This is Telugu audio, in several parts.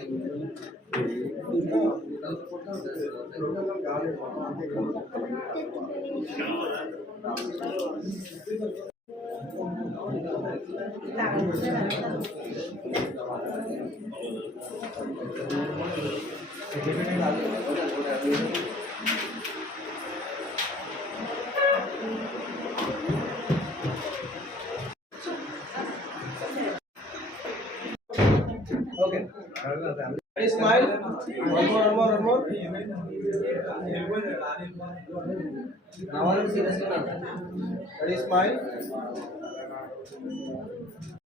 Okay. Ready, smile. One more. Ready, smile.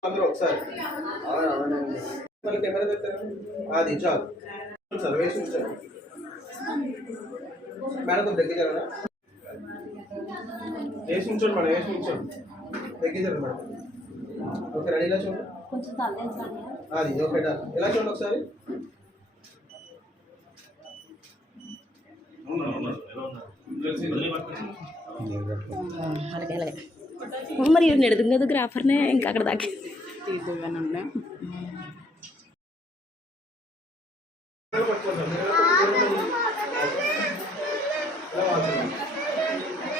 అందరూ ఒకసారి మళ్ళీ కెమెరా పెట్టారు అది చాలు సార్ వేసి ఉంచారు మేడం కొంచెం దగ్గర వేసి ఉంచండి మేడం వేసి ఉంచండి దగ్గర మేడం ఓకే రెడీ ఇలా చూడండి అది ఓకే ఎలా చూడండి ఒకసారి మరి నెడుతుంది కదా గ్రాఫర్నే ఇంకా అక్కడ దాకా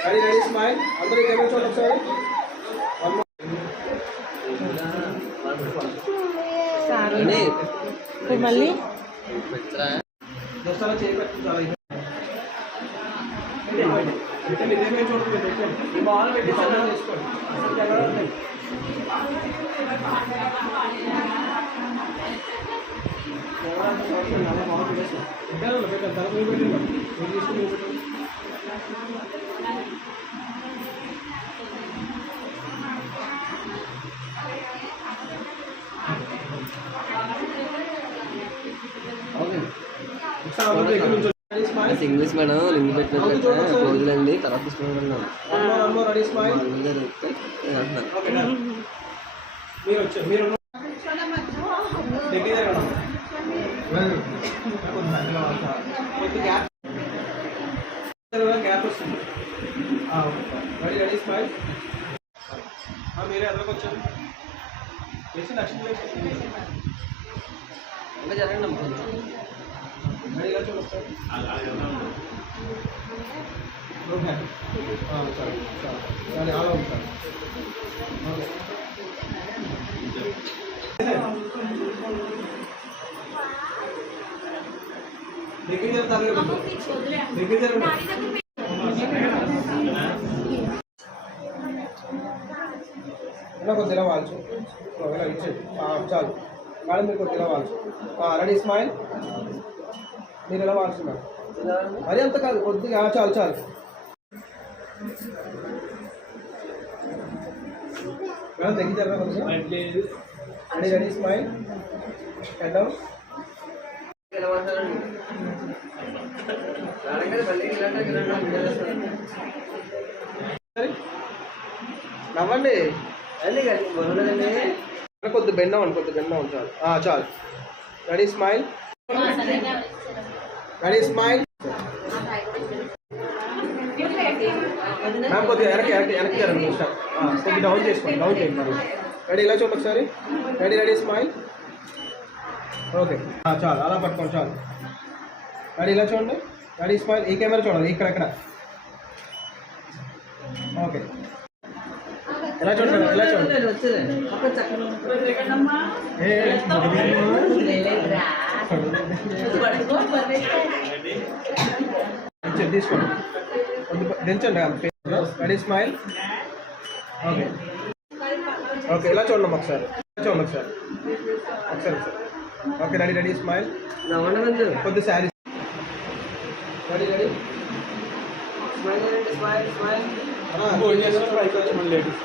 రెడీ స్మైల్ అందరూ కెమెరా చూడండి ఒకసారి మళ్ళీ దోస్తాలో చేయబెట్టు చాలా చూడండి బాల్ పెట్టి చదువు చేసుకోండి ఇంగ్లీష్ మేడం లింక్ పెట్టిన రోజులండి తర్వాత తీసుకున్నాను గ్యాప్ వస్తుంది రెడీ స్మైల్ మీరే అందరికి వచ్చారు చేసి లక్ష్మి ఇంకా జరగండి రెడీగా చూడొస్తారు చాలు ఆలో ఉంటారు దగ్గర కొద్దిగా వాల్చు ఇచ్చేది చాలు మేడం మీరు కొద్దిగా వాల్చు రెడీ స్మైల్ మీరు ఎలా వాల్చున్నారు మరి అంత కాదు కొద్దిగా చాలు మేడం తగ్గించారా కొంచెం రెడీ స్మైల్ హెడ్ డౌన్ నవ్వండి కొద్ది బెండ్ అవ్వండి చాలు రెడీ స్మైల్ మ్యామ్ కొద్దిగా వెనక్కి జరండి కొద్దిగా డౌన్ చేయండి మరి రెడీ ఇలా చూడండి ఒకసారి రెడీ స్మైల్ ఓకే చాలు అలా పట్టుకోండి చాలు రెడీ ఇలా చూడండి రెడీ స్మైల్ ఈ కెమెరా చూడండి ఇక్కడ ఓకే ఎలా చూడండి తీసుకోండి దించండి రెడీ స్మైల్ ఓకే ఇలా చూడండి ఒకసారి ఓకే రెడీ స్మైల్ కొద్ది శారీ రెడీ స్మైల్ లేడీస్